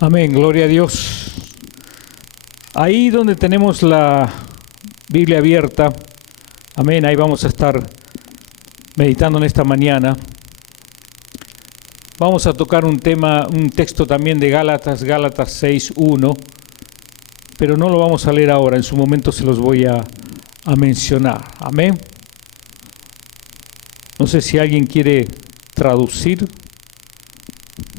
Amén, gloria a Dios. Ahí donde tenemos la Biblia abierta, amén, ahí vamos a estar meditando en esta mañana. Vamos a tocar un texto también de Gálatas 6:1, pero no lo vamos a leer ahora, en su momento se los voy a mencionar. Amén. No sé si alguien quiere traducir.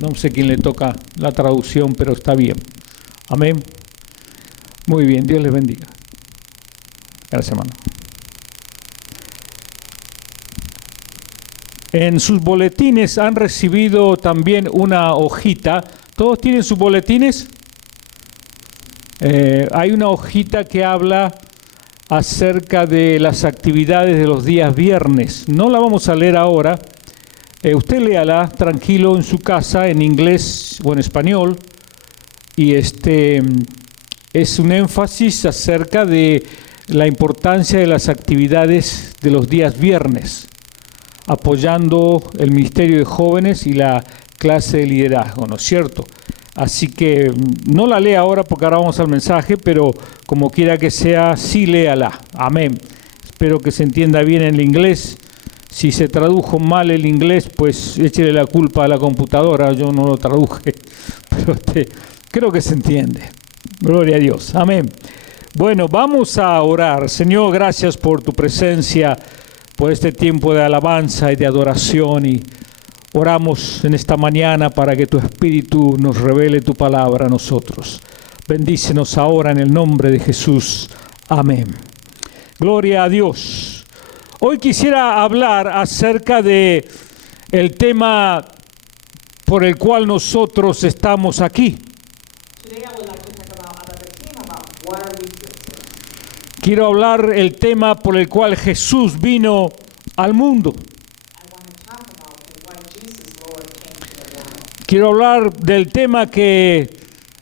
No sé quién le toca la traducción, pero está bien. Amén. Muy bien, Dios les bendiga. Gracias, hermano. En sus boletines han recibido también una hojita. ¿Todos tienen sus boletines? Hay una hojita que habla acerca de las actividades de los días viernes. No la vamos a leer ahora. Usted léala tranquilo en su casa, en inglés o en español, y es un énfasis acerca de la importancia de las actividades de los días viernes, apoyando el ministerio de jóvenes y la clase de liderazgo, ¿no es cierto? Así que no la lea ahora porque ahora vamos al mensaje, pero como quiera que sea, sí léala. Amén. Espero que se entienda bien en el inglés. Si se tradujo mal el inglés, pues échele la culpa a la computadora, yo no lo traduje, pero creo que se entiende. Gloria a Dios, amén. Bueno, vamos a orar. Señor, gracias por tu presencia, por este tiempo de alabanza y de adoración, y oramos en esta mañana para que tu Espíritu nos revele tu palabra a nosotros. Bendícenos ahora en el nombre de Jesús, amén. Gloria a Dios. Hoy quisiera hablar acerca de el tema por el cual nosotros estamos aquí. Quiero hablar el tema por el cual Jesús vino al mundo. Quiero hablar del tema que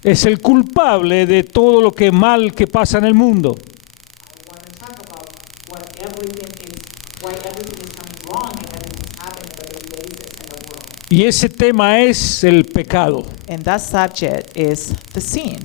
es el culpable de todo lo que mal que pasa en el mundo. Y ese tema es el pecado. And that subject is the sin.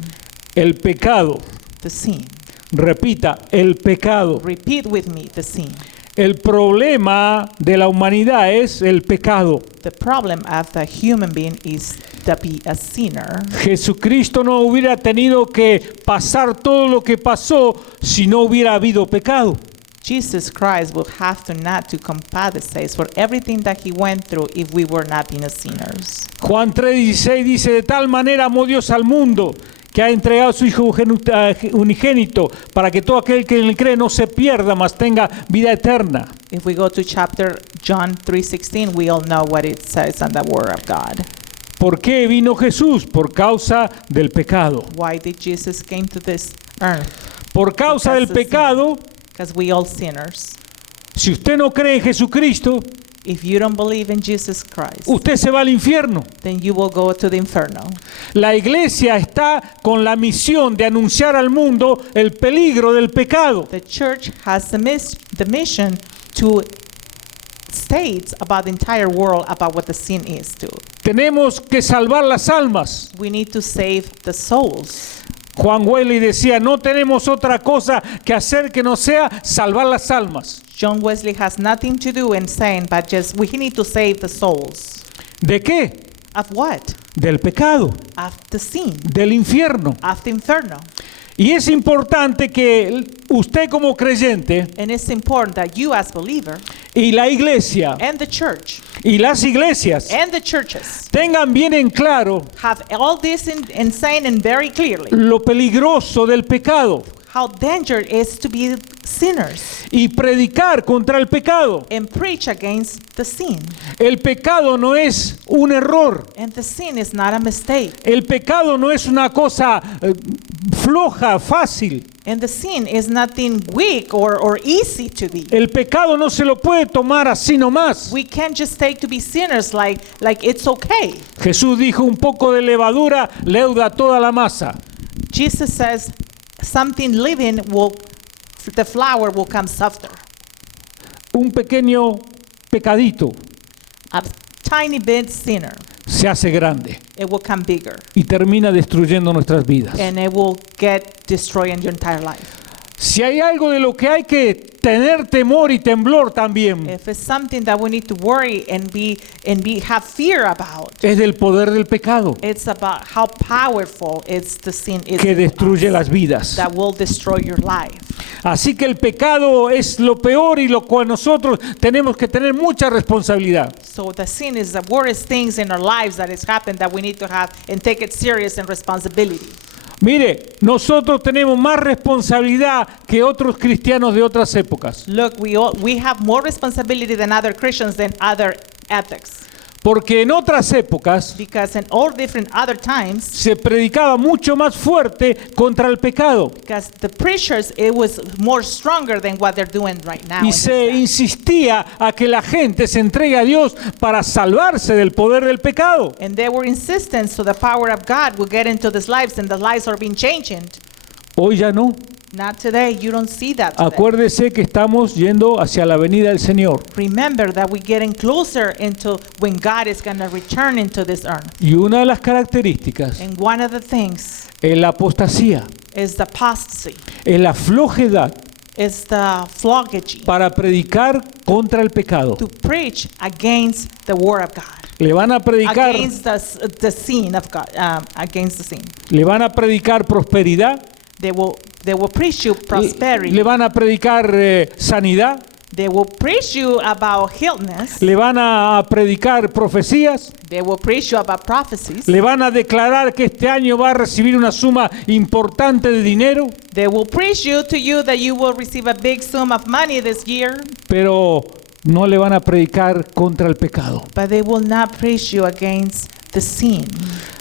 El pecado. The sin. Repita, el pecado. Repeat with me, the sin. El problema de la humanidad es el pecado. The problem of the human being is to be a sinner. Jesucristo no hubiera tenido que pasar todo lo que pasó si no hubiera habido pecado. Jesus Christ will have to not to compensate for everything that he went through if we were not being sinners. Juan 3:16 dice, de tal manera amó Dios al mundo que ha entregado a su Hijo unigénito para que todo aquel que en él cree no se pierda, mas tenga vida eterna. If we go to chapter John 3:16, we all know what it says on the word of God. ¿Por qué vino Jesús? Por causa del pecado. Why did Jesus came to this earth? Por causa del pecado. Because we all sinners. Si usted no cree en Jesucristo, if you don't believe in Jesus Christ, usted se va al infierno. Then you will go to the inferno. La iglesia está con la misión de anunciar al mundo el peligro del pecado. The church has the mission to state about the entire world about what the sin is too. Tenemos que salvar las almas. We need to save the souls. Juan Wesley decía, no tenemos otra cosa que hacer que no sea salvar las almas. John Wesley has nothing to do in saying, but just we need to save the souls. ¿De qué? Of what? Del pecado. Of the sin. Del infierno. Of the inferno. Y es importante que usted como creyente and it's important that you as believer y la iglesia and the church y las iglesias and the churches tengan bien en claro have all this in saying and very clearly lo peligroso del pecado. How dangerous it is to be sinners. Y predicar contra el pecado. And preach against the sin. El pecado no es un error. And the sin is not a mistake. El pecado no es una cosa floja, fácil. And the sin is nothing weak or easy to be. El pecado no se lo puede tomar así nomás. We can't just take to be sinners like it's okay. Jesús dijo, un poco de levadura leuda toda la masa. Jesus says something living the flour will come softer. Un pequeño pecadito A tiny bit sinner. se hace grande it will come bigger. y termina destruyendo nuestras vidas. And it will get destroyed in your entire life. Si hay algo de lo que hay que tener temor y temblor también, If it's something that we need to worry and have fear about, es del poder del pecado it's about how powerful the sin is que in destruye us, las vidas. that will destroy your life. Así que el pecado es lo peor y lo cual nosotros tenemos que tener mucha responsabilidad. So the sin is the worst things in our lives that has happened that we need to have and take it serious and responsibility. Mire, nosotros tenemos más responsabilidad que otros cristianos de otras épocas, Look, we have more responsibility than other Christians than other ethics. porque en otras épocas Because in all different other times, se predicaba mucho más fuerte contra el pecado because the preachers, it was more stronger than what they're doing right now. y in se this time. insistía a que la gente se entregue a Dios para salvarse del poder del pecado. And they were insistent so the power of God will get into these lives and the lives are being changed. Hoy ya no. Not today. You don't see that today. Acuérdese que estamos yendo hacia la venida del Señor. Remember that we're getting closer into when God is going to return into this earth. Y una de las características And one of the things es la apostasía, is the apostasy, es la flojedad is the phlogy, para predicar contra el pecado. to preach against the word of God, Le van a predicar, against the sin of God, against the sin. le van a predicar prosperidad, They will preach you prosperity. le van a predicar sanidad, They will preach you about healedness. le van a predicar profecías, They will preach you about prophecies. le van a declarar que este año va a recibir una suma importante de dinero, They will preach to you that you will receive a big sum of money this year, pero no le van a predicar contra el pecado. but they will not preach you against the sin.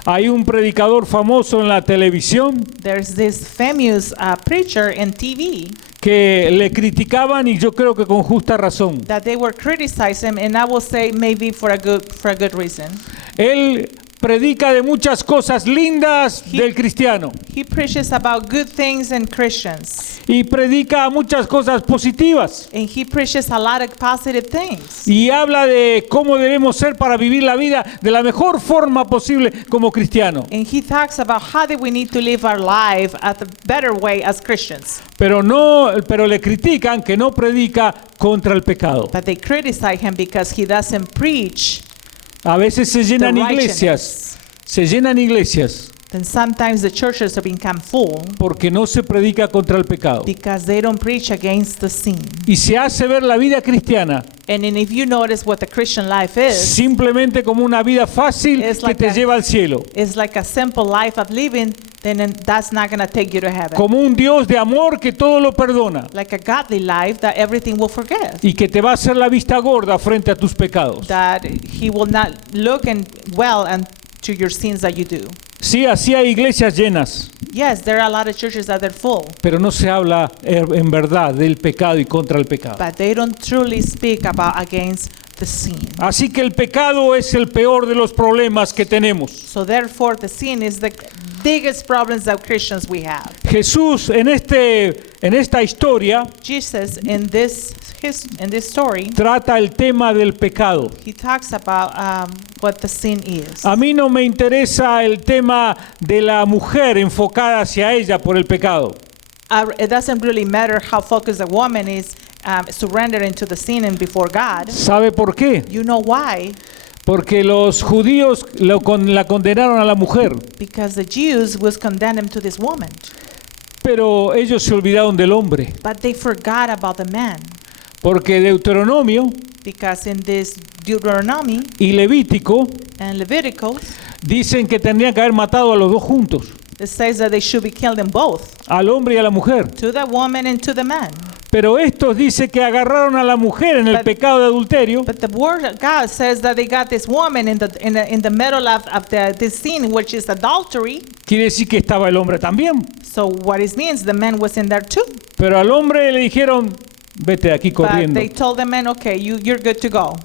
Hay un predicador famoso en la televisión There's this famous preacher in TV que le criticaban y yo creo que con justa razón. that they were criticizing him, and I will say maybe for a good reason. Él predica de muchas cosas lindas del cristiano He preaches about good things in Christians, y predica muchas cosas positivas and he preaches a lot of positive things. y habla de cómo debemos ser para vivir la vida de la mejor forma posible como cristiano. And he talks about how that we need to live our life at a better way as Christians. Pero le critican que no predica contra el pecado. But they criticize him because he doesn't preach A veces se the llenan righteousness. iglesias Then sometimes the churches have become full porque no se predica contra el pecado. because they don't preach against the sin. Y se hace ver la vida cristiana And then if you notice what the Christian life is, simplemente como una vida fácil It's que like te a- lleva al cielo. it's like a simple life of living, then that's not going to take you to heaven. Como un Dios de amor que todo lo perdona Like a godly life that everything will forget. y que te va a hacer la vista gorda frente a tus pecados. That he will not look and to your sins that you do. Sí, así hay iglesias llenas, Yes, there are a lot of churches that are full, pero no se habla en verdad del pecado y contra el pecado. but they don't truly speak about against the sin. Así que el pecado es el peor de los problemas que tenemos. So therefore, the sin is the biggest problems that Christians we have. Jesús en esta historia Jesus in this story, trata el tema del pecado. he talks about what the sin is. A mí no me interesa el tema de la mujer enfocada hacia ella por el pecado. It doesn't really matter how focused a woman is surrendering to the sin and before God. ¿Sabe por qué? You know why? Porque los judíos la condenaron a la mujer, Because the Jews was condemning to this woman, pero ellos se olvidaron del hombre. but they forgot about the man. Porque Deuteronomio Because in this Deuteronomy y Levítico and Leviticus, dicen que tendrían que haber matado a los dos juntos, it says that they should be killed in both, al hombre y a la mujer. to the woman and to the man. Pero estos dice que agarraron a la mujer en el But- pecado de adulterio But the word of God says that they got this woman in the middle of this sin, which is adultery. quiere decir que estaba el hombre también. So what it means, the man was in there too. Pero al hombre le dijeron, vete de aquí But corriendo. they told the man, okay, you're good to go.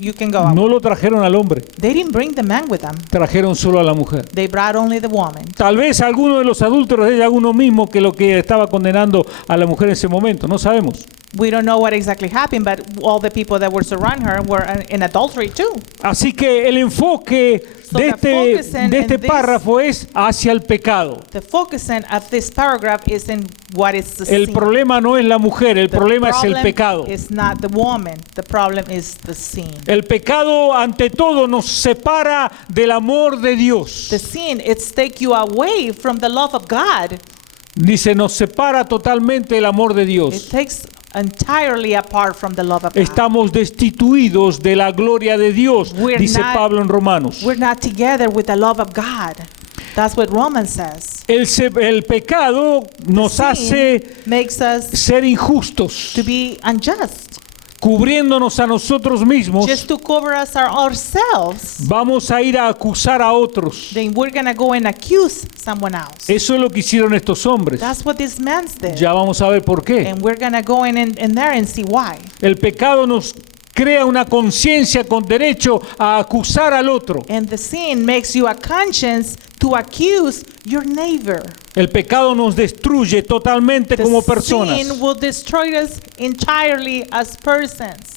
You can go. No lo trajeron al hombre, They didn't bring the man with them. trajeron solo a la mujer. They brought only the woman. Tal vez alguno de los adúlteros era uno mismo que lo que estaba condenando a la mujer en ese momento, no sabemos. We don't know what exactly happened, but all the people that were surrounding her were in adultery too. Así que el enfoque So de the focus in este this- párrafo es hacia el pecado. The focusing of this paragraph is in what is the El sin. problema no es la mujer, el The problema es el problem pecado. is not the woman. The problem is the sin. El pecado ante todo nos separa del amor de Dios. The sin, it's take you away from the love of God. Dice, nos separa totalmente del amor de It Dios. takes entirely apart from the love of God. Estamos destituidos de la gloria de Dios, We're dice not- Pablo en Romanos. We're not together with the love of God. That's what Romans says. El pecado nos Sin hace makes us ser injustos, to be unjust. cubriéndonos a nosotros mismos. Just to cover us ourselves, Vamos a ir a acusar a otros. then we're going to go and accuse someone else. Eso es lo que hicieron estos hombres. That's what these men did. Ya vamos a ver por qué. And we're going to go in there and see why. El pecado nos crea una conciencia con derecho a acusar al otro. And the sin makes you a conscience to accuse your neighbor. El pecado nos destruye totalmente como The personas sin will destroy us entirely as persons.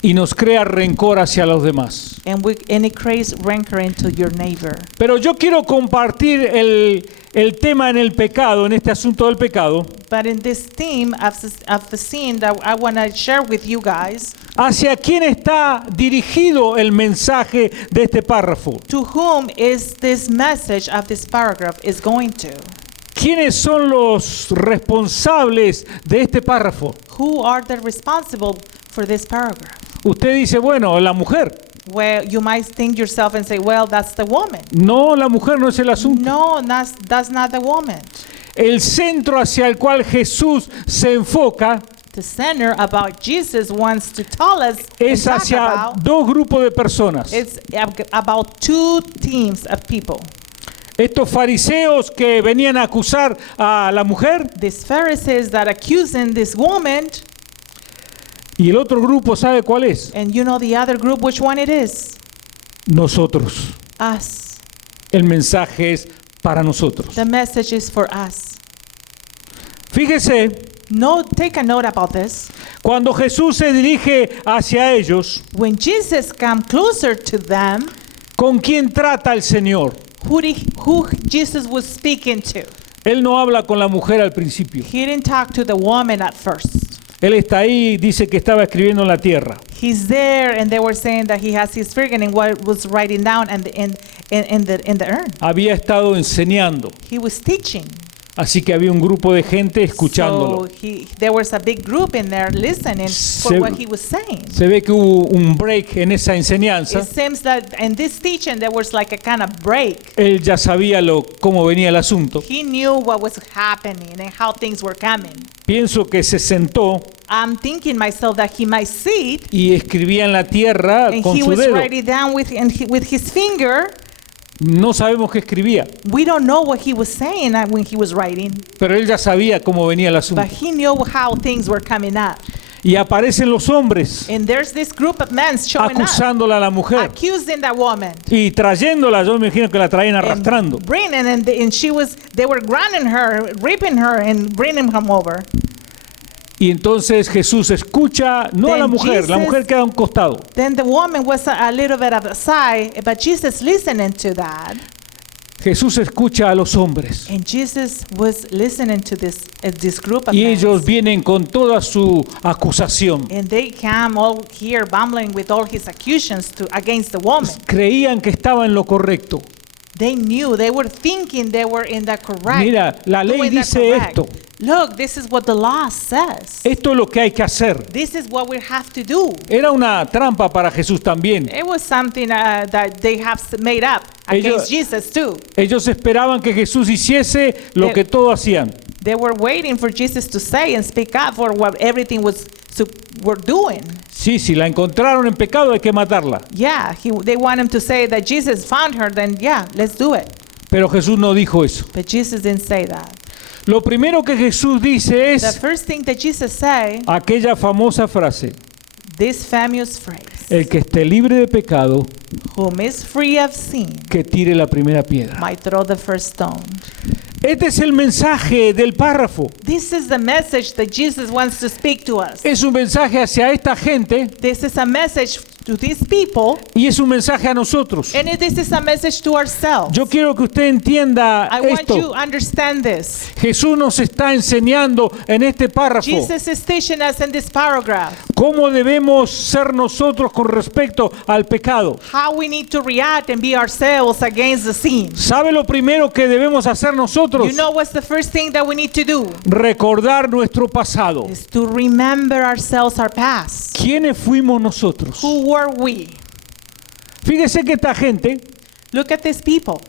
y nos crea rencor hacia los demás. And it creates rancor into your neighbor. Pero yo quiero compartir el tema en el pecado, en este asunto del pecado, But in this theme of the sin that I want to share with you guys, hacia quién está dirigido el mensaje de este párrafo. to whom is this message of this paragraph is going to? ¿Quiénes son los responsables de este párrafo? Who are the responsible for this paragraph? Usted dice, bueno, la mujer. Well, you might think yourself and say, well, that's the woman. No, la mujer no es el asunto. No, that's not the woman. El centro hacia el cual Jesús se enfoca The center about Jesus wants to tell us and es talk hacia about, dos grupos de personas. it's about two teams of people. Estos fariseos que venían a acusar a la mujer These Pharisees that accusing this woman, y el otro grupo, ¿sabe cuál es? and you know the other group, which one it is? Nosotros. Us. El mensaje es para nosotros. The message is for us. Fíjese, No, take a note about this. cuando Jesús se dirige hacia ellos, When Jesus come closer to them, ¿con quién trata el Señor? who Jesus was speaking to. Él no habla con la mujer al principio. He didn't talk to the woman at first. Él está ahí, dice que estaba escribiendo en la tierra. He's there, and they were saying that he has his finger in what was writing down in the urn. Había estado enseñando, He was teaching. así que había un grupo de gente escuchándolo. So there was a big group in there listening for Se- what he was saying. Se ve que hubo un break en esa enseñanza. It seems that in this teaching there was like a kind of break. Él ya sabía cómo venía el asunto. He knew what was happening and how things were coming. Pienso que se sentó I'm thinking myself that he might see it, y escribía en la tierra and con he su was dedo. writing down with his finger. No sabemos qué escribía, We don't know what he was saying when he was writing, pero él ya sabía cómo venía el asunto. but he knew how things were coming up. Y aparecen los hombres And there's this group of men showing up, acusándola a la mujer accusing that woman, y trayéndola. Yo me imagino que la traían arrastrando. and bringing, and they were grounding her, ripping her, and bringing him over. Y entonces Jesús escucha, no a la Then mujer, la Jesus- mujer queda a un costado. Then the woman was a little bit of a side, but Jesus listening to that, Jesús escucha a los hombres and Jesus was listening to this group of y men. ellos vienen con toda su acusación. And they come all here bumbling with all his accusations against the woman. Creían que estaba en lo correcto. They knew, they were thinking they were in the correct. Mira, la ley doing the dice correct. esto. Look, this is what the law says. Esto es lo que hay que hacer. This is what we have to do. Era una trampa para Jesús también. It was something that they have made up Ellos- against Jesus too. Ellos esperaban que Jesús hiciese lo que todos hacían. They were waiting for Jesus to say and speak up for what everything were doing. Sí, si la encontraron en pecado hay que matarla. Yeah, they want him to say that Jesus found her, then yeah, let's do it. Pero Jesús no dijo eso. But Jesus didn't say that. Lo primero que Jesús dice The es first thing that Jesus said, aquella famosa frase: this famous phrase, el que esté libre de pecado, whom is free of sin, que tire la primera piedra. might throw the first stone. Este es el mensaje del párrafo. This is the message that Jesus wants to speak to us. Es un mensaje hacia esta gente This is a message to these people, y es un mensaje a nosotros. and this is a message to ourselves. Yo quiero que usted entienda I want you to esto. understand this. Jesús nos está enseñando en este párrafo Jesus is teaching us in this paragraph cómo debemos ser nosotros con respecto al pecado. how we need to react and be ourselves against the sin. ¿Sabe lo primero que debemos hacer nosotros? You know what's the first thing that we need to do? Recordar nuestro pasado. Is to remember ourselves, our past. ¿Quiénes fuimos nosotros? Who were we? Fíjese que esta gente Look at these people.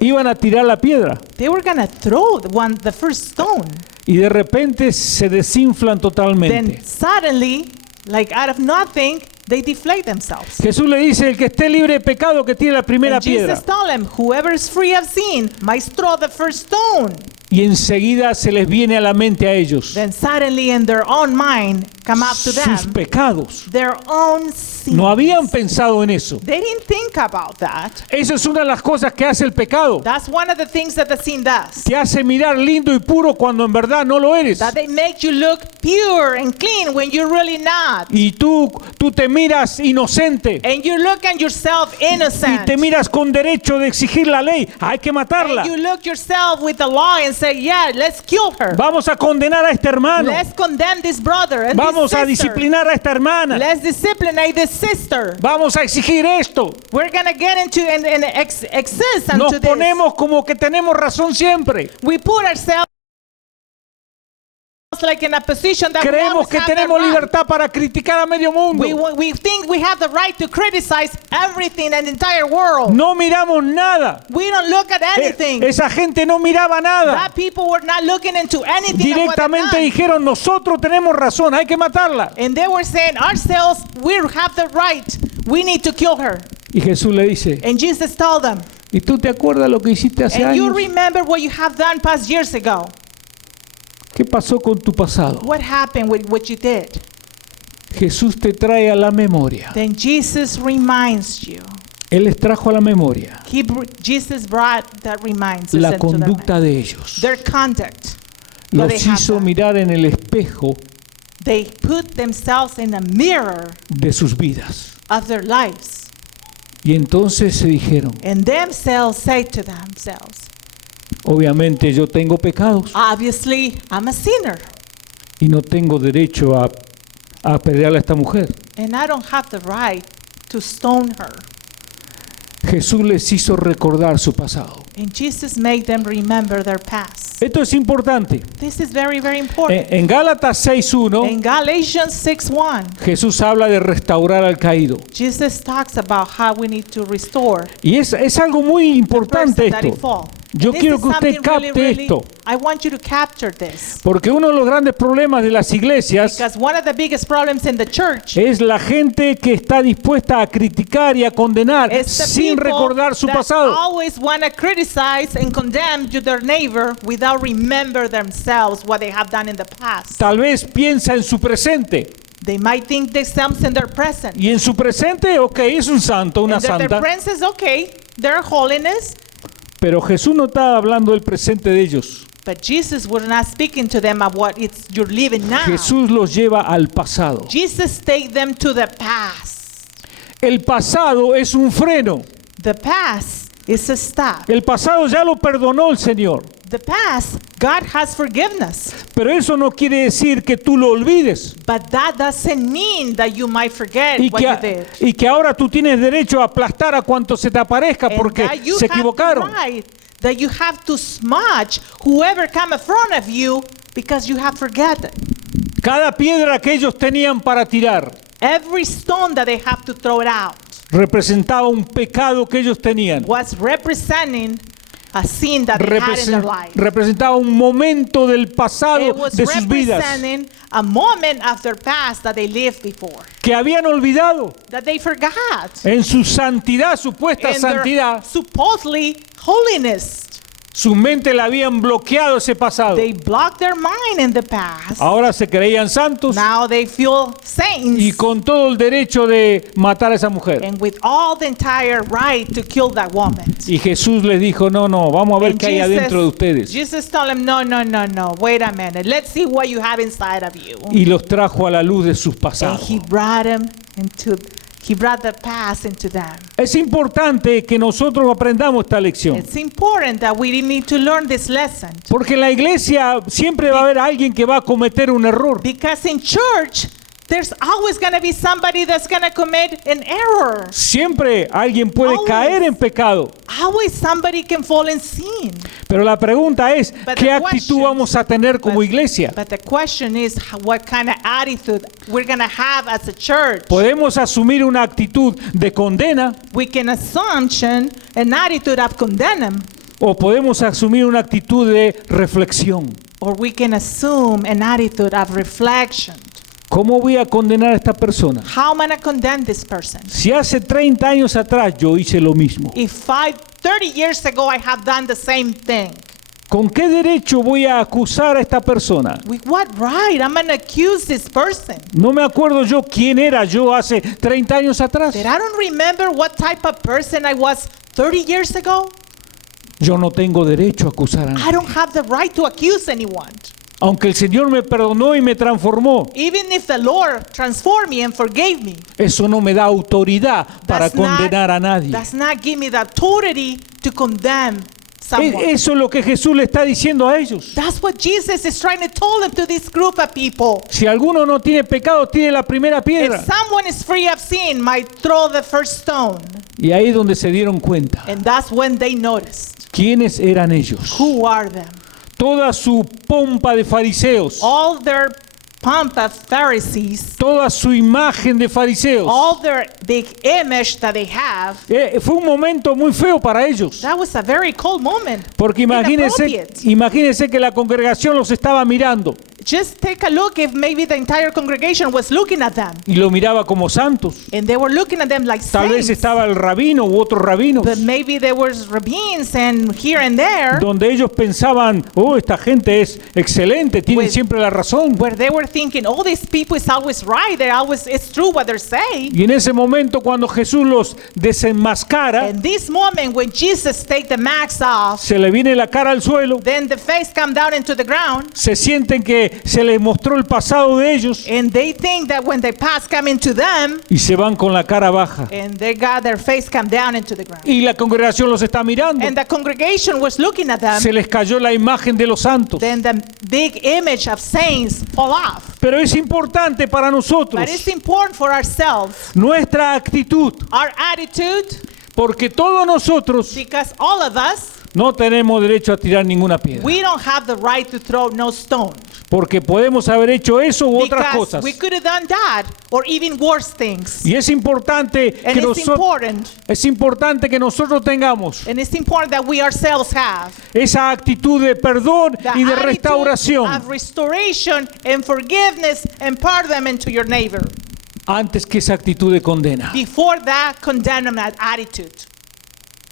iban a tirar la piedra They were going to throw the first stone. y de repente se desinflan totalmente. Then suddenly, like out of nothing, they deflate themselves. Jesús le dice, el que esté libre de pecado que tire la primera And piedra. Jesus told them, whoever is free of sin might throw the first stone. Y enseguida se les viene a la mente a ellos Then suddenly in their own mind come up to them sus pecados. their own sins. No habían pensado en eso. They didn't think about that. Eso es una de las cosas que hace el pecado. That's one of the things that the sin does. Te hace mirar lindo y puro cuando en verdad no lo eres. That they make you look pure and clean when you're really not. Y tú te miras inocente. And you look at yourself Y innocent. te miras con derecho de exigir la ley. Hay que matarla. And you look yourself with the law and say, yeah, let's kill her. Vamos a condenar a este hermano. Let's condemn this brother and Vamos this a sister. disciplinar a esta hermana. Let's discipline this sister. Vamos a exigir esto. We're going to get into and exist Nos unto this. ponemos como que tenemos razón siempre. We put ourselves like in a position that we Creemos always que have the tenemos right. libertad para criticar a medio mundo. We think we have the right to criticize everything and the entire world. No miramos nada. We don't look at anything. Esa gente no miraba nada. That people were not looking into anything of what they've Directamente done. dijeron, nosotros tenemos razón, hay que matarla. And they were saying, ourselves, we have the right. We need to kill her. Y Jesús le dice, And Jesus told them, ¿y tú te acuerdas lo que hiciste hace and you años? remember what you have done past years ago. ¿Qué pasó con tu pasado? What happened with what you did? Jesús te trae a la memoria. Then Jesus reminds you. Él les trajo a la memoria Jesus brought that reminds us la into conducta de ellos. their conduct. What they Los have hizo done. mirar en el espejo They put themselves in a mirror de sus vidas. of their lives. Y entonces se dijeron, And themselves say to themselves, obviamente yo tengo pecados obviously, I'm a sinner. y no tengo derecho a apedrearle a esta mujer. And I don't have the right to stone her. Jesús les hizo recordar su pasado. And Jesus made them remember their past. Esto es importante. This is very, very important. En Gálatas 6:1, In Galatians 6:1, Jesús habla de restaurar al caído. Jesus talks about how we need to restore Y es algo muy the importante person that esto. it fall. Yo This quiero is que usted something really, capte really- esto. I want you to capture this. Porque uno de los grandes problemas de las iglesias Because one of the biggest problems in the church es la gente que está dispuesta a criticar y a condenar is the sin people recordar su that pasado. always want to criticize and condemn to their neighbor without remember themselves what they have done in the past. Tal vez piensa en su presente. They might think themselves in their present. Y en su presente, ok, es un santo, una And that their santa. presence is okay, their holiness, Pero Jesús no está hablando del presente de ellos. but Jesus was not speaking to them of what it's you're living now. Jesús los lleva al pasado. Jesus take them to the past. El pasado es un freno. The past is a stop. El pasado ya lo perdonó el Señor. The past, God has forgiveness. Pero eso no quiere decir que tú lo olvides. But that doesn't mean that you might forget Y what you did. que ahora tú tienes derecho a aplastar a cuanto se te aparezca And porque that you se have the equivocaron. right, that you have to smudge whoever come in front of you because you have forgotten. Cada piedra que ellos tenían para tirar Every stone that they have to throw it out representaba un pecado que ellos tenían. was representing a sin that they had in their life. Representaba un momento del It pasado was de sus vidas representing a moment of their past that they lived before, que habían olvidado that they forgot. en su santidad, supuesta In their santidad. supposedly holiness. Su mente le habían bloqueado ese pasado. They blocked their mind in the past. Ahora se creían santos Now they feel saints. y con todo el derecho de matar a esa mujer. And with all the entire right to kill that woman. Y Jesús les dijo, no, vamos a ver And qué hay adentro de ustedes. Jesus told him, no, wait a minute. Let's see what you have inside of you. Y los trajo a la luz de sus And pasados. he brought the past into them. Es importante que nosotros aprendamos esta lección. It's important that we need to learn this lesson. Porque en la iglesia siempre va a haber alguien que va a cometer un error. Because in church, there's always going to be somebody that's going to commit an error. Siempre alguien puede Always. caer en pecado. Always somebody can fall in sin. Pero la pregunta es, But ¿qué the actitud question- vamos a tener como iglesia? But the question is what kind of attitude we're going to have as a church. ¿Podemos asumir una actitud de condena We can assume an attitude of condemn, o podemos asumir una actitud de reflexión? or we can assume an attitude of reflection. ¿Cómo voy a condenar a esta persona? How am I going to condemn this person? Si hace 30 años atrás yo hice lo mismo, If 30 years ago I have done the same thing, ¿con qué derecho voy a acusar a esta persona? with what right I'm going to accuse this person? No me acuerdo yo quién era yo hace 30 años atrás. That I don't remember what type of person I was 30 years ago? Yo no tengo derecho a acusar a I nadie. don't have the right to accuse anyone. Aunque el Señor me perdonó y me transformó, Even if the Lord transformed me and forgave me, eso no me da autoridad para does not- condenar a nadie. does not give me the authority to condemn someone. Eso es lo que Jesús le está diciendo a ellos. That's what Jesus is trying to tell them to this group of people. Si alguno no tiene pecado, tiene la primera piedra. If someone is free of sin, might throw the first stone. Y ahí es donde se dieron cuenta. And that's when they noticed. ¿Quiénes eran ellos? Who are them? Toda su pompa de fariseos, All their pomp of Pharisees, toda su imagen de fariseos. all their big image that they have, Fue un momento muy feo para ellos. that was a very cold moment. Porque imagínense Inappropriate. que la congregación los estaba mirando Just take a look if maybe the entire congregation was looking at them. y lo miraba como santos. And they were looking at them like Tal vez saints. estaba el rabino u otros rabinos, But maybe there was rabbins and here and there donde ellos pensaban, oh, esta gente es excelente, tienen With- siempre la razón. where they were thinking, oh, these people is always right. It's true what they're saying. Y en ese momento cuando Jesús los desenmascara, And this moment when Jesus take the mask off, se le viene la cara al suelo, then the face come down into the ground, se sienten que se les mostró el pasado de ellos and they think that when the past come into them, y se van con la cara baja. and they got their face come down into the ground. Y la congregación los está mirando. And the congregation was looking at them, Se les cayó la imagen de los santos. then the big image of saints fall off. Pero es importante para nosotros But it's important for ourselves, nuestra actitud, our attitude, porque todos nosotros because all of us, no tenemos derecho a tirar ninguna piedra, we don't have the right to throw no stone. porque podemos haber hecho eso u otras Because cosas. we could have done that or even worse things. Y es importante And que it's nosotros tengamos important that we ourselves have esa actitud de perdón the y de attitude restauración of restoration and forgiveness and pardon to your neighbor antes que esa actitud de condena. before that condemnation attitude.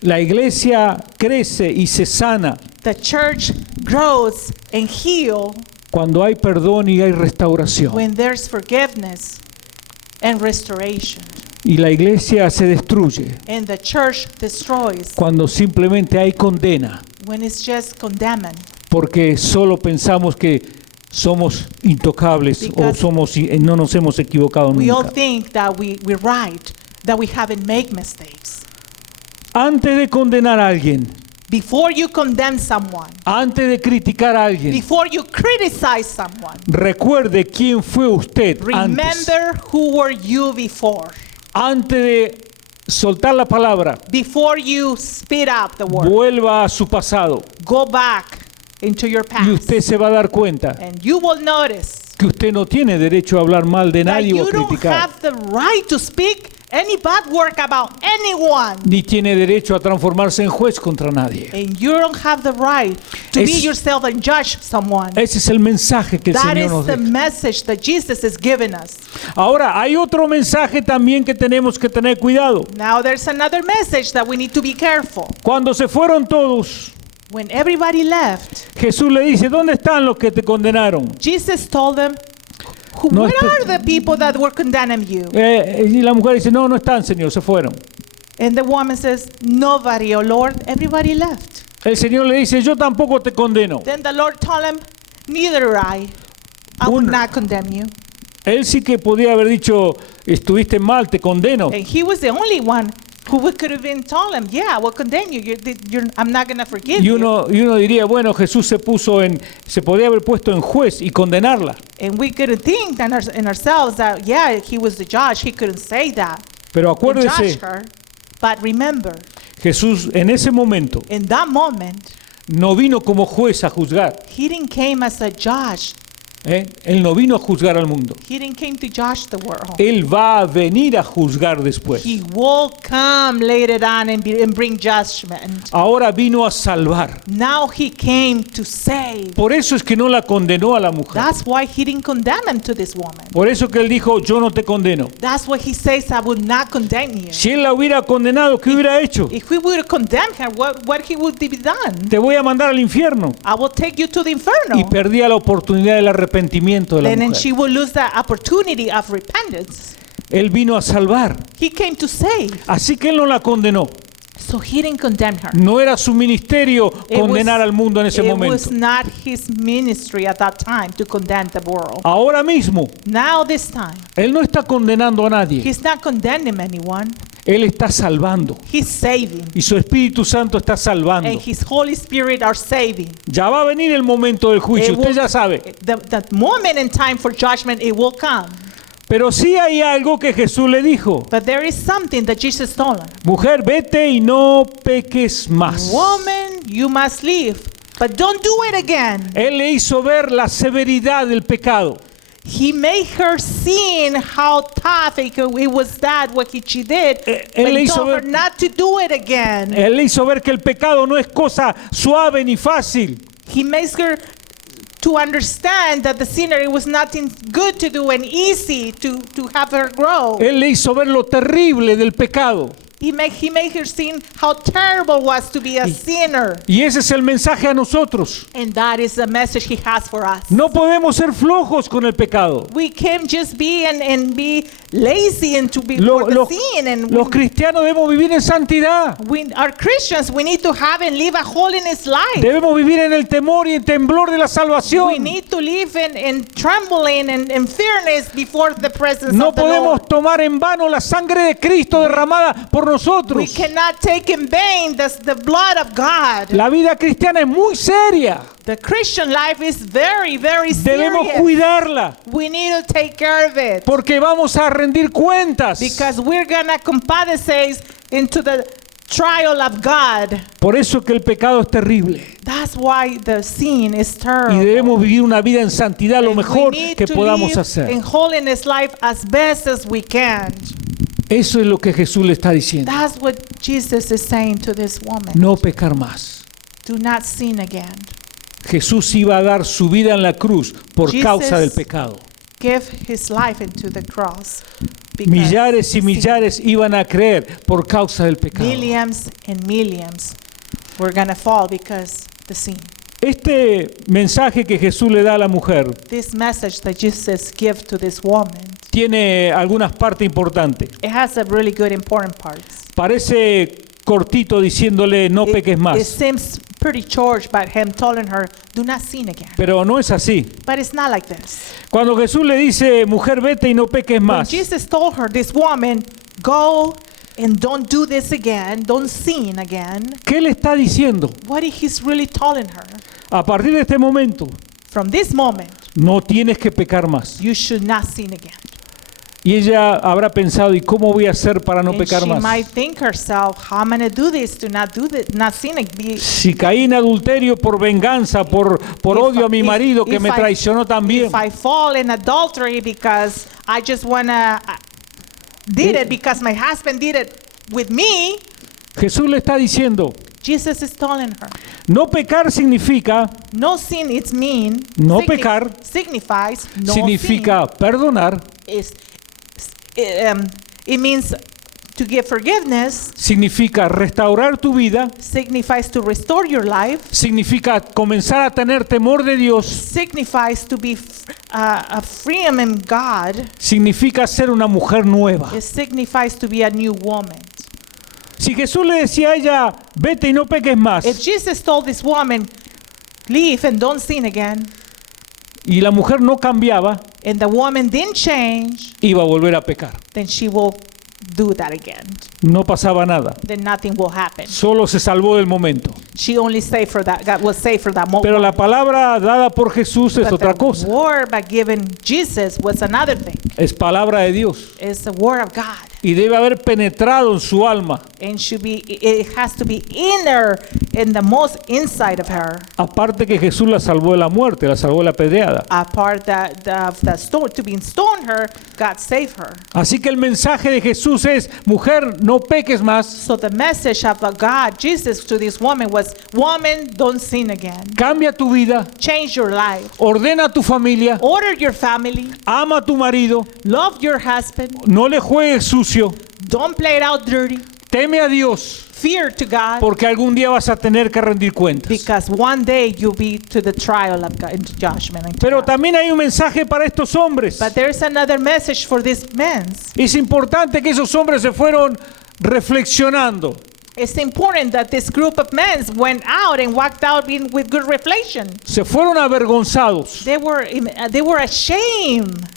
La iglesia crece y se sana The church grows and heals cuando hay perdón y hay restauración. when there's forgiveness and restoration. Y la iglesia se destruye And the church destroys cuando simplemente hay condena, when it's just condemning. porque solo pensamos que somos intocables o Because no nos hemos equivocado We all nunca. think that we're right, that we haven't made mistakes. Antes de condenar a alguien, Before you condemn someone, antes de criticar a alguien, before you criticize someone, recuerde quién fue usted antes. remember who were you before. Antes de soltar la palabra, Before you spit out the word, vuelva a su pasado go back into your y usted past. se va a dar cuenta And you will notice que usted no tiene derecho a hablar mal de that nadie o you a don't criticar, have the right to speak any bad word about anyone. ni tiene derecho a transformarse en juez contra nadie. And you don't have the right to be Es- yourself and judge someone. Ese es el mensaje que el That Señor is nos the deja. message that Jesus is giving us. Ahora, hay otro mensaje también que tenemos que tener cuidado. Now there's another message that we need to be careful. Cuando se fueron todos, When everybody left, Jesús le dice, ¿dónde están los que te condenaron? Jesus told them, No where está- are the people that were condemning you? Y la mujer dice, no, no están, Señor, se fueron. And the woman says, nobody, oh Lord, everybody left. El Señor le dice, yo tampoco te condeno. Then the Lord told him, neither do I. I would not condemn you. Él sí que podía haber dicho, estuviste mal, te condeno. And he was the only one who could have been told him, yeah, I will condemn you. I'm not going to forgive Y you. uno diría, bueno, Jesús se podía haber puesto en juez y condenarla. And we could think in ourselves that, yeah, he was the judge. He couldn't say that. Pero And acuérdese, judge her. But remember, Jesús en ese momento in that moment, no vino como juez a juzgar. he didn't came as a judge. Él no vino a juzgar al mundo. He didn't came to judge the world. Él va a venir a juzgar después. He will come later on and bring judgment. Ahora vino a salvar. Now he came to save. Por eso es que no la condenó a la mujer. That's why he didn't condemn him to this woman. Por eso que él dijo, yo no te condeno. That's why he says, I would not condemn you. Si él la hubiera condenado, ¿qué hubiera hecho? If we would have condemned her, what he would be done? Te voy a mandar al infierno. I will take you to the Y inferno. perdía la oportunidad del arrepentimiento de la And then mujer. she will lose the opportunity of repentance. Él vino a salvar. He came to save. Así que él no la condenó. So he didn't condemn her. No era su ministerio It condenar al mundo en ese it momento. was not his ministry at that time to condemn the world. Ahora mismo, Now this time, él no está condenando a nadie. he's not condemning anyone. Él está salvando. He's saving. Y su Espíritu Santo está salvando. And his Holy Spirit are saving. Ya va a venir el momento del juicio, It usted will- ya sabe. The moment and time for judgment, it will come. Pero sí hay algo que Jesús le dijo. But there is something that Jesus told him. Mujer, vete y no peques más. Woman, you must leave, but don't do it again. Él le hizo ver la severidad del pecado. He made her see how tough it was that what she did. Él But le he hizo told her ver- not to do it again. Él le hizo ver que el pecado no es cosa suave ni fácil. He makes her to understand that the sinner, it was nothing good to do and easy to have her grow. Él le hizo ver lo terrible del pecado. He made her see how terrible it was to be a sinner. Y ese es el mensaje a nosotros. And that is the message he has for us. No podemos ser flojos con el pecado. We can't just be and be lazy and to be Lo- for the los, sin. And los cristianos debemos vivir en santidad. we are Christians. We need to have and live a holiness life. Debemos vivir en el temor y el temblor de la We salvación. need to live in trembling and fearness before the presence No of the Lord. podemos tomar en vano la sangre de Cristo derramada por We nosotros. cannot take in vain the blood of God. La vida cristiana es muy seria. The Christian life is very, very Debemos serious. cuidarla We need to take care of it porque vamos a rendir cuentas. because we're gonna compensate into the trial of God. Por eso que el pecado es terrible. That's why the sin is Y terrible. debemos vivir una vida en santidad lo And we mejor need que to podamos live hacer. in holiness life as best as we can. Eso es lo que Jesús le está diciendo. That's what Jesus is saying to this woman. No pecar más. Do not sin again. Jesús iba a dar su vida en la cruz por Jesus causa del pecado. Give his life into the cross. because Millares y sin- millares iban a creer por causa del pecado. Millions and millions were gonna fall because the sin. Este mensaje que Jesús le da a la mujer This message that Jesus gives to this woman, tiene algunas partes importantes. it has a really good important parts. Parece cortito diciéndole no peques It más, seems pretty short, but him telling her, do not sin again. pero no es así. But it's not like this. Cuando Jesús le dice, mujer, vete y no peques When más, Jesus told her, this woman, go and don't do this again, don't sin again, ¿qué le está diciendo? what he's really telling her? A partir de este momento, From this moment, no tienes que pecar más. you should not sin again. Y ella habrá pensado, ¿y cómo voy a hacer para no And pecar she más? might think herself, how am I going to do this to not do this, not sin again? Si caí en adulterio por venganza, por odio a mi marido que me traicionó también. If I fall in adultery because I just wanna did it because my husband did it with me, Jesús le está diciendo, Jesus is telling her, no pecar significa, no sin it's mean. No pecar signifies no significa perdonar, sin. It means To give forgiveness significa restaurar tu vida, signifies to restore your life, significa comenzar a tener temor de Dios, signifies to be freedom in God. significa ser una mujer nueva. It signifies to be a new woman. Si Jesús le decía a ella, vete y no peques más, If Jesus told this woman, leave and don't sin again, y la mujer no cambiaba, and the woman didn't change, iba a volver a pecar. then she will do that again. No pasaba nada. Then nothing will happen. Solo se salvó del momento. She only saved for that. God was saved for that moment. Pero la palabra dada por Jesús es But otra the cosa. word by giving Jesus was another thing. Es palabra de Dios. It's the word of God. Y debe haber penetrado en su alma. And it has to be inner, in the most inside of her. Aparte que Jesús la salvó de la muerte, la salvó de la pedreada. Apart of the stone, to be stoned her, God saved her. Así que el mensaje de Jesús es, mujer, no peques más, So the message of God, Jesus, to this woman was, woman, don't sin again. cambia tu vida, Change your life. ordena tu familia, Order your family. ama a tu marido, Love your husband. no le juegues sucio, Don't play it out dirty. teme a Dios, Fear to God. porque algún día vas a tener que rendir cuentas. Because one day you'll be to the trial of God, into judgment. Into Pero God. también hay un mensaje para estos hombres. But there's another message for these men. Es importante que esos hombres se fueron reflexionando. It's important that this group of men went out and walked out with good reflection. Se fueron avergonzados. They were ashamed.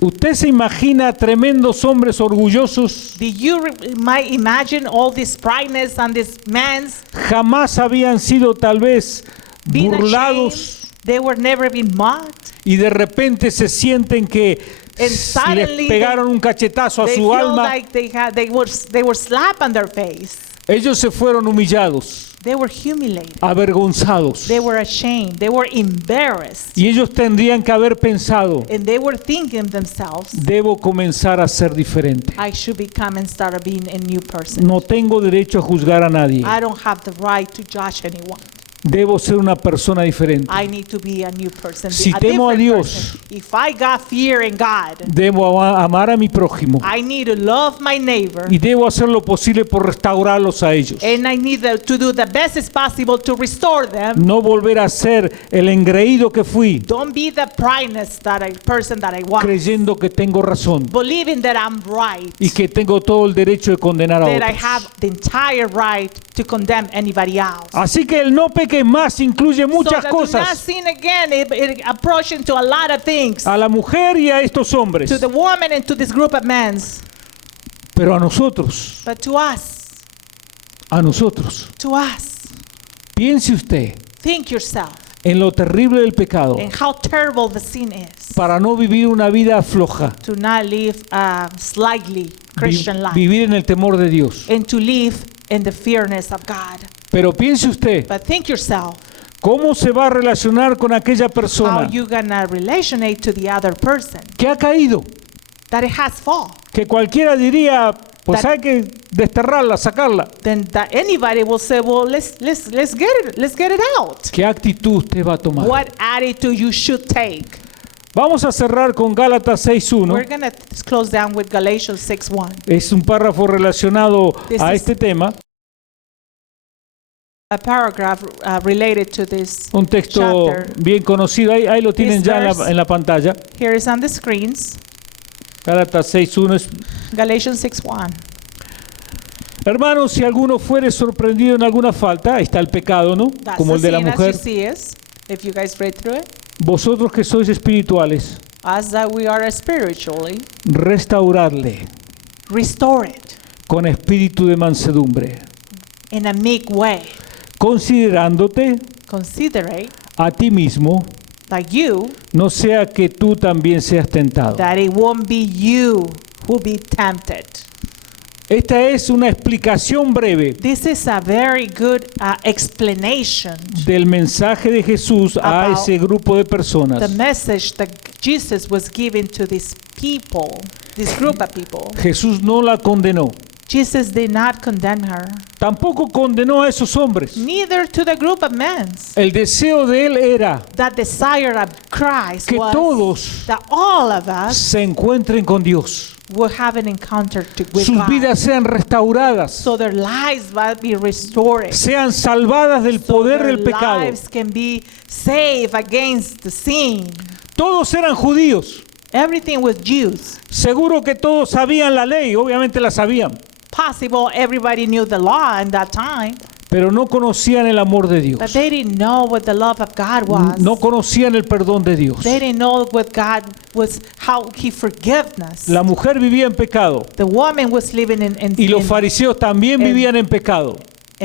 ¿Usted se imagina tremendos hombres orgullosos? Do you might imagine all this brightness on these men Jamás habían sido tal vez being burlados ashamed? They were never been mocked. y de repente se sienten que And les suddenly pegaron un cachetazo a They su feel alma. like they were slapped on their face. Ellos se fueron humillados, They were humiliated. avergonzados. They were ashamed. They were embarrassed. Y ellos tendrían que haber pensado, And they were thinking themselves, debo comenzar a ser diferente. I should become and start being a new person. No tengo derecho a juzgar a nadie. I don't have the right to judge anyone. Debo ser una persona diferente. I need to be a new person. Si a temo a different Dios, person. If I got fear in God, Debo amar a mi prójimo I need to love my neighbor. y debo hacer lo posible por restaurarlos a ellos. And I need to do the best as possible to restore them. No volver a ser el engreído que fui, Don't be the brightness person that I was. creyendo que tengo razón Believing that I'm right. y que tengo todo el derecho de condenar a That I have otros. the entire right to condemn anybody else. Así que el no peque más incluye So muchas that do not cosas sin again, it approach into a lot of things. a la mujer y a estos hombres, To the woman and to this group of men. pero a nosotros, But to us, piense usted think yourself en lo terrible del pecado and how terrible the sin is. para no vivir una vida floja, To not live a slightly Christian life. vivir en el temor de Dios. And to live in the fearness of God. Pero piense usted, But think yourself, ¿cómo se va a relacionar con aquella how persona you gonna relationate to the other person que ha caído? that it has fall. Que cualquiera diría, pues That- hay que desterrarla, sacarla. Then that anybody will say, well, let's get it out. ¿Qué actitud usted va a tomar? What attitude you should take. Vamos a cerrar con Gálatas We're 6.1. gonna close down with Galatians 6:1. Es un párrafo relacionado This a is- este tema. A paragraph related to this Un texto chapter. bien conocido. Ahí lo tienen This ya verse. en la pantalla. Here is on the screens. Gálatas 6.1 es: Galatians 6:1. hermanos, si alguno fuere sorprendido en alguna falta, ahí está el pecado, ¿no? That's Como el the de la sin as mujer. you see is, if you guys read through it. Vosotros que sois espirituales, As that we are spiritually, restauradle restore it con espíritu de mansedumbre, in a meek way. considerándote Considerate, a ti mismo, like you, no sea que tú también seas tentado. that it won't be you who be tempted. Esta es una explicación breve This is a very good explanation. del mensaje de Jesús a About ese grupo de The personas. message that Jesus was giving to these people, this group of people. Jesús no la condenó, Jesus did not condemn her, Tampoco condenó a esos hombres. neither to the group of men. El deseo de él era That desire of Christ que was todos that all of us se encuentren con Dios. will have an encounter with Sus God. vidas sean restauradas, So their lives will be restored. sean salvadas del So poder their del pecado. lives can be saved against the sin. Todos eran judíos. Everything was Jews. Seguro que todos sabían la ley, obviamente la sabían, Possible everybody knew the law in that time, pero no conocían el amor de Dios. but they didn't know what the love of God was. No conocían el perdón de Dios. They didn't know what God was, how He forgave us. La mujer vivía en pecado The woman was living y los in fariseos también vivían en pecado.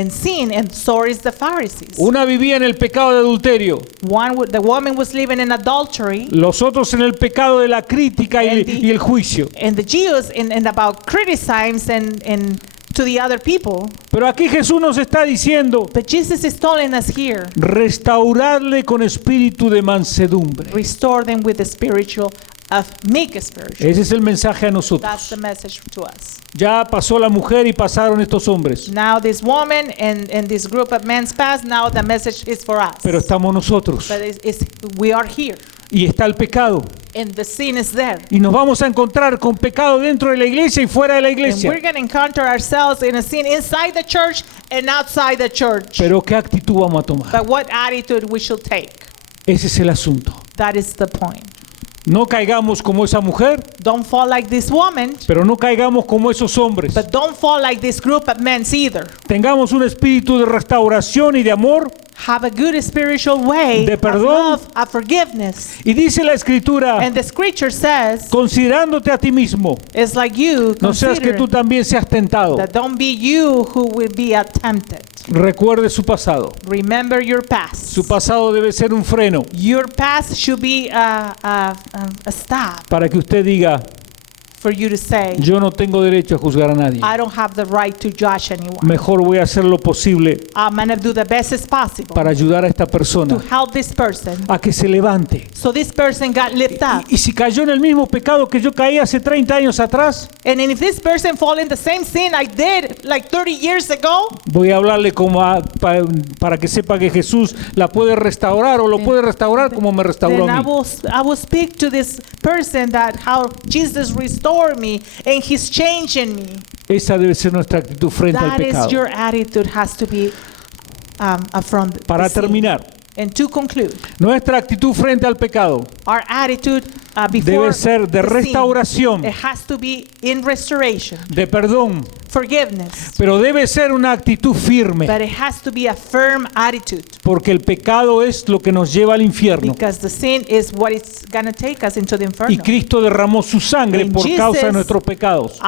sin, and so is the Pharisees. Una vivía en el pecado de adulterio, The woman was living in adultery, los otros en el pecado de la crítica y el juicio. and the Jews in about criticizing and to the other people. Pero aquí Jesús nos está diciendo, But Jesus is telling us here, restaurarle con espíritu de mansedumbre. restore them with the spiritual of meek spiritual. Ese es el mensaje a That's nosotros. the message to us. Ya pasó la mujer y pasaron estos hombres, Now this woman and this group of men passed. Now the message is for us. pero estamos nosotros But we are here, y está el pecado. and the sin is there. Y nos vamos a encontrar con pecado dentro de la iglesia y fuera de la And iglesia. we're going to encounter ourselves in a sin inside the church and outside the church. Pero ¿qué actitud vamos a tomar? But what attitude we should take? Ese es el asunto. That is the point. No caigamos como esa mujer, Don't fall like this woman, pero no caigamos como esos hombres. but don't fall like this group of men either. Tengamos un espíritu de restauración y de amor. Have a good spiritual way De of perdón. love, of forgiveness. Y dice la escritura, And the scripture says, considerándote a ti mismo, it's like you no seas que consider tú también seas tentado. that don't be you who will be tempted. Recuerde su pasado. Remember your past. Su pasado debe ser un freno Your past should be a stop para que usted diga, for you to say, yo no tengo derecho a juzgar a nadie. I don't have the right to judge anyone. Mejor voy a hacer lo posible I'm going to do the best as possible para ayudar a esta to persona help this person. a que se levante. So this person got lifted up. Y si cayó en el mismo pecado que yo caí hace 30 años atrás, And if this person fall in the same sin I did like 30 years ago, voy a hablarle como para que sepa que Jesús la puede restaurar o lo puede restaurar como me restauró then a mí. I will speak to this person that how Jesus restored me and He's changing me. Esa debe ser nuestra actitud frente al That is pecado. your attitude has to be from Para the sin. terminar, And to conclude, nuestra actitud frente al pecado our attitude before debe ser de the sin, restauración, it has to be in restoration, de perdón, forgiveness, pero debe ser una actitud firme, but it has to be a firm attitude porque el pecado es lo que nos lleva al infierno. because the sin is what is going to take us into the Y inferno. Cristo derramó su sangre And por causa de Jesus nuestros pecados.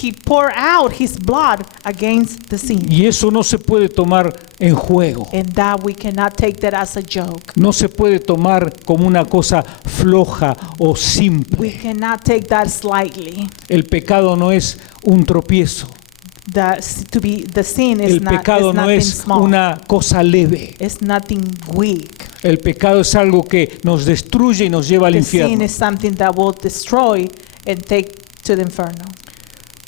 He poured out His blood against the sin. Y eso no se puede tomar en juego. And that we cannot take that as a joke. No se puede tomar como una cosa floja o We simple. cannot take that slightly. El pecado no es un tropiezo. The sin is El pecado no nothing es small. una cosa leve. It's nothing weak. El pecado es algo que nos destruye y nos lleva al The sin infierno. is something that will destroy and take to the inferno.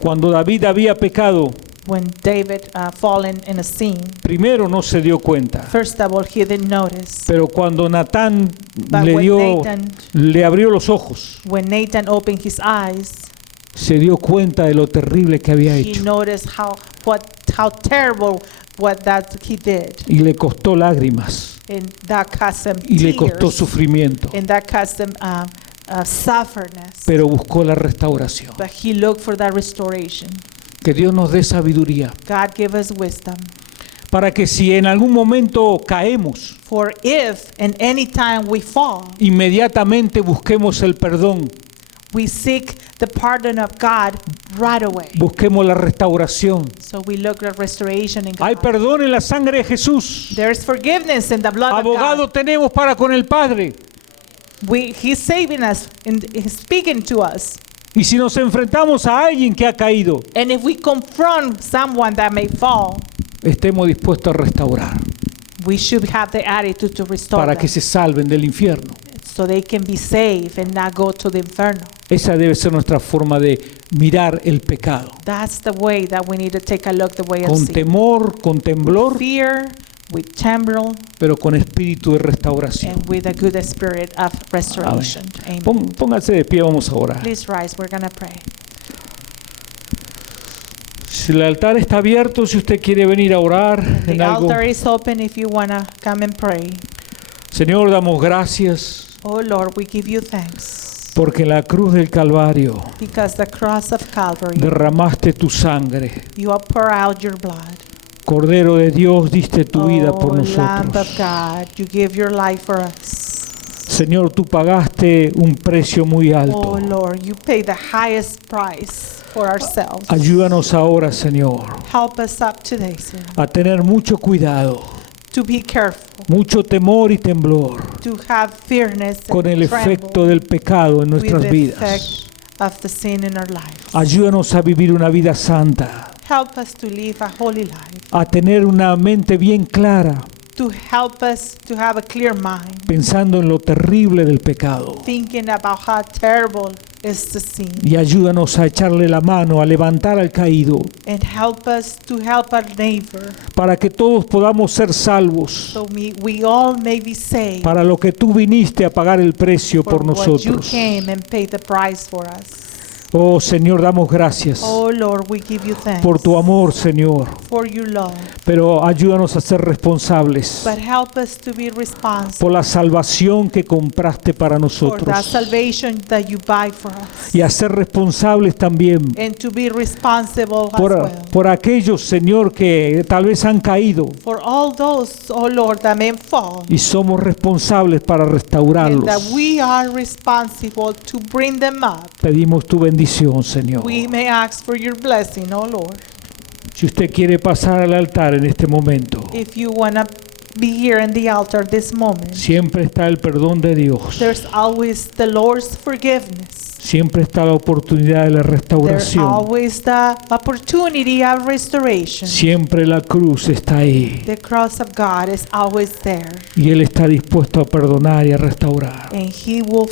Cuando David había pecado, When David fallen in a sin, primero no se dio cuenta. first of all, he didn't notice. Pero cuando Natán But le abrió los ojos, when Nathan opened his eyes, se dio cuenta de lo terrible que había he hecho. noticed how terrible what that he did, Y le costó lágrimas. and that caused him Y le costó tears, sufrimiento. and that caused him sufferness. Pero buscó la restauración. But he looked for that restoration. Que Dios nos dé sabiduría. God give us wisdom. Para que si en algún momento caemos, For if and any time we fall, inmediatamente busquemos el perdón. we seek the pardon of God right away. Busquemos la restauración. So we look at restoration in Hay God. perdón en la sangre de Jesús. There's forgiveness in the blood of Abogado God. tenemos para con el Padre. He's saving us and He's speaking to us. Y si nos enfrentamos a alguien que ha caído, And if we confront someone that may fall, estemos dispuestos a restaurar we should have the attitude to restore para them que se salven del infierno. so they can be saved and not go to the inferno. Esa debe ser nuestra forma de mirar el pecado. That's the way that we need to take a look, the way of Con sin. temor, con temblor, Fear, with tremble, pero con espíritu de restauración. and with a good spirit of restoration. Amen. Póngase de pie, vamos a orar. Please rise, we're going to pray. Si el altar está abierto, si usted quiere venir a orar en The algo. altar is open if you want to come and pray. Señor, damos gracias Oh Lord, we give you thanks porque en la cruz del Calvario because the cross of Calvary, derramaste tu sangre. you have poured out your blood. Cordero de Dios, diste tu vida por Lamb of nosotros. God, you give your life for us. Señor, tú pagaste un precio muy Oh alto. Lord, you pay the highest price for ourselves. Ayúdanos ahora, Señor, Help us up today, Señor, a tener mucho cuidado, to be careful, mucho temor y temblor to have fearness con el and efecto tremble del pecado en with nuestras the vidas. effect of the sin in our lives. Ayúdanos a vivir una vida santa, Help us to live a holy life, a tener una mente bien clara, to help us to have a clear mind, pensando en lo terrible del pecado. thinking about how terrible is the sin, Y ayúdanos a echarle la mano, a levantar al caído, and help us to help our neighbor, para que todos podamos ser salvos, so we all may be saved para lo que tú viniste a pagar el precio for por what you nosotros. came and paid the price for us. Oh Señor, damos gracias Oh Lord, we give you thanks por tu amor, Señor, for your love, pero ayúdanos a ser responsables but help us to be responsible por la salvación que compraste para for that nosotros salvation that you buy for us, y a ser responsables también and to be responsible as por, well. por aquellos, Señor, que tal vez han caído For all those, oh Lord, that may fall, y somos responsables para and restaurarlos. that we are responsible to bring them up. Pedimos tu bendición, Señor. We may ask for your blessing, oh Lord. Si usted quiere pasar al altar en este momento, If you want to be here in the altar this moment, siempre está el perdón de Dios. there's always the Lord's forgiveness. Siempre está la oportunidad de la There's restauración. always the opportunity of restoration. Siempre la cruz está ahí. The cross of God is always there, Y Él está dispuesto a perdonar y a restaurar. and He will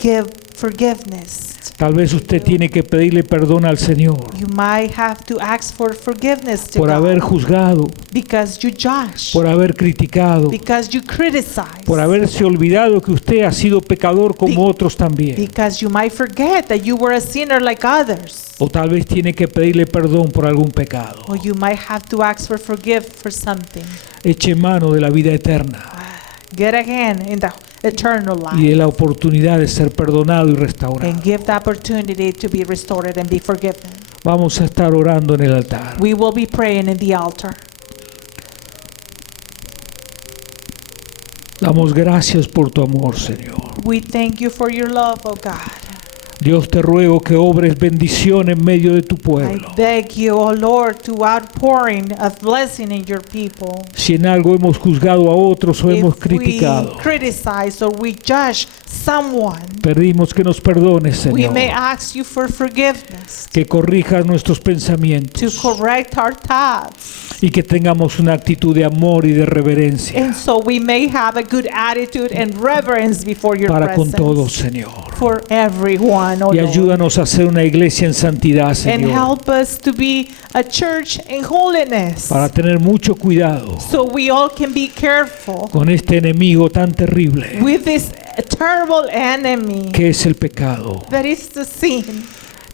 give forgiveness. Tal vez usted tiene que pedirle perdón al Señor You might have to ask for forgiveness to por haber God juzgado, because you judge, por haber criticado, because you criticize, por haberse olvidado que usted ha sido pecador como otros también. because you might forget that you were a sinner like others. O tal vez tiene que pedirle perdón por algún pecado. Or you might have to ask for forgiveness for something. Eche mano de la vida eterna Get again in the eternal y de life la oportunidad de ser perdonado y restaurado. and give the opportunity to be restored and be forgiven. Vamos a estar orando en el altar. We will be praying in the altar. Damos gracias por tu amor, Señor. We thank you for your love, oh God. Dios, te ruego que obres bendición en medio de tu I pueblo. beg you, oh Lord, to outpouring of blessing in your people. Si en algo hemos juzgado a otros o hemos If we criticado, criticize or we judge someone, pedimos que nos perdones, we Señor. may ask you for forgiveness, Que corrijas nuestros to pensamientos correct our thoughts, y que tengamos una actitud de amor y de reverencia and so we may have a good attitude and reverence before your para con todos, presence Señor. for everyone, oh Y Lord. ayúdanos a ser una iglesia en santidad, And Señor, help us to be a church in holiness, para tener mucho cuidado so we all can be careful con este enemigo tan terrible with this terrible enemy que es el pecado. that is the sin.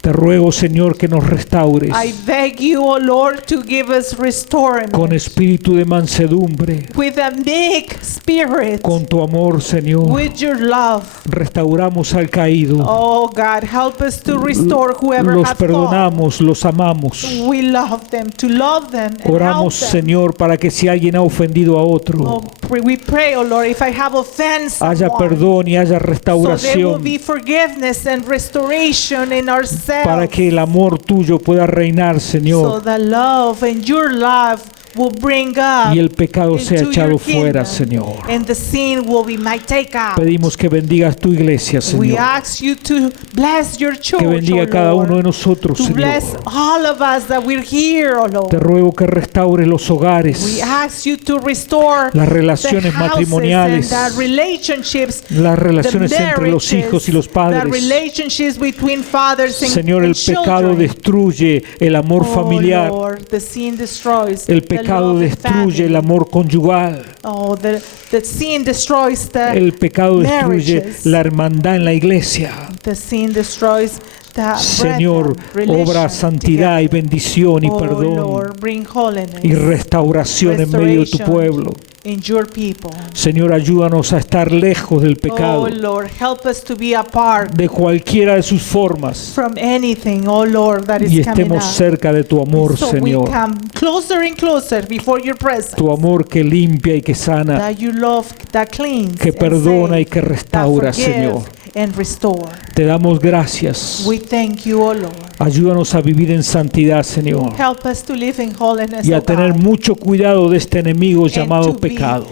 Te ruego, Señor, que nos restaures I beg you, O Lord, to give us con restorement espíritu de mansedumbre, with a meek spirit, con tu amor, Señor. with your love. Restauramos al caído, Oh God, help us to restore whoever los has fallen. perdonamos, los amamos. We love them, to love them and Oramos, help them. Señor, para que si alguien ha ofendido a Oh, otro, we pray, oh Lord, if I have offended haya someone, perdón y haya so there will restauración, be forgiveness and restoration in ourselves. para que el amor tuyo pueda reinar, So Señor, the love and your love will bring up y el pecado sea into echado your fuera, kingdom, Señor. and the sin will be my take out. Pedimos que bendigas tu iglesia, We Señor. ask you to bless your church, Que bendiga oh a cada Lord, uno de nosotros, to bless Señor. all of us that we're here, oh Te Lord. ruego que restaures los We hogares, ask you to restore las the relaciones houses matrimoniales, and the relationships, las the relaciones entre los hijos y los marriages, the padres. relationships between fathers and, Señor, el and pecado children. destruye el amor Oh familiar. Lord, the sin destroys El the pecado love in destruye el family. amor conyugal. Oh, the sin destroys the El pecado destruye marriages. la hermandad en la iglesia. The sin destroys the Señor, brethren, obra relation santidad y together. bendición y Oh perdón Lord, bring holiness, y restauración en medio de tu restoration pueblo. in your people. Señor, ayúdanos a estar lejos del pecado, Oh Lord, help us to be apart de cualquiera de sus formas, from anything, oh Lord, that y is coming estemos up. cerca de tu amor, So Señor. we come closer and closer before your presence. Tu amor que limpia y que sana, That you love, that cleans, que and perdona y saves, que that restaura, forgives Señor. and restore. Te damos gracias. We thank you, oh Lord. Ayúdanos a vivir en santidad, Señor, Help us to live in holiness, y a oh tener God, mucho cuidado de este enemigo and llamado to be pecado.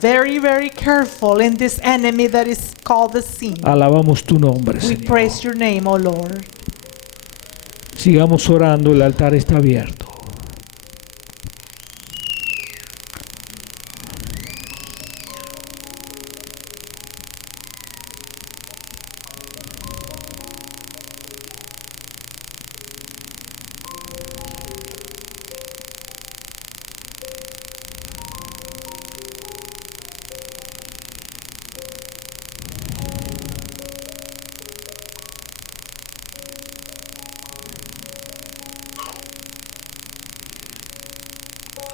very, very careful in this enemy that is called the sin. Alabamos tu nombre, We Señor. praise your name, oh Lord. Sigamos orando, el altar está abierto.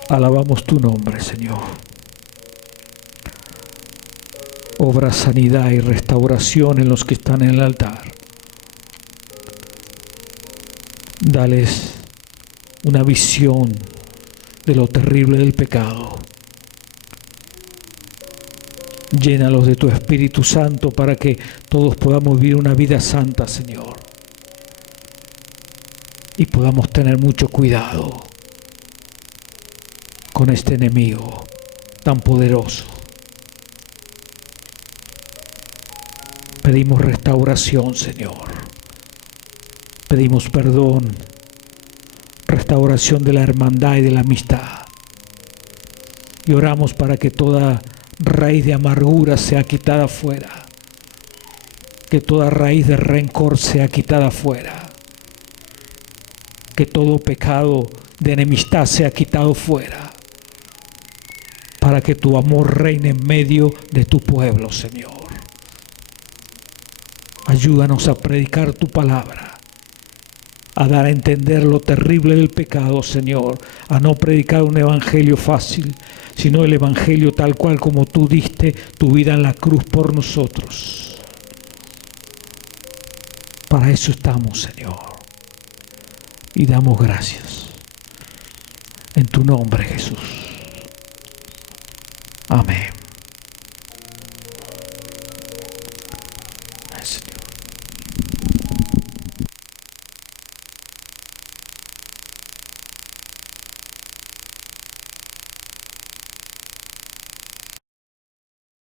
Alabamos tu nombre, Señor. Obra sanidad y restauración en los que están en el altar. Dales una visión de lo terrible del pecado. Llénalos de tu Espíritu Santo para que todos podamos vivir una vida santa, Señor. Y podamos tener mucho cuidado con este enemigo tan poderoso. Pedimos restauración, Señor. Pedimos perdón, restauración de la hermandad y de la amistad. Y oramos para que toda raíz de amargura sea quitada fuera. Que toda raíz de rencor sea quitada fuera. Que todo pecado de enemistad sea quitado fuera. Para que tu amor reine en medio de tu pueblo, Señor. Ayúdanos a predicar tu palabra, a dar a entender lo terrible del pecado, Señor, a no predicar un evangelio fácil, sino el evangelio tal cual como tú diste tu vida en la cruz por nosotros. Para eso estamos, Señor, y damos gracias en tu nombre, Jesús. Amén.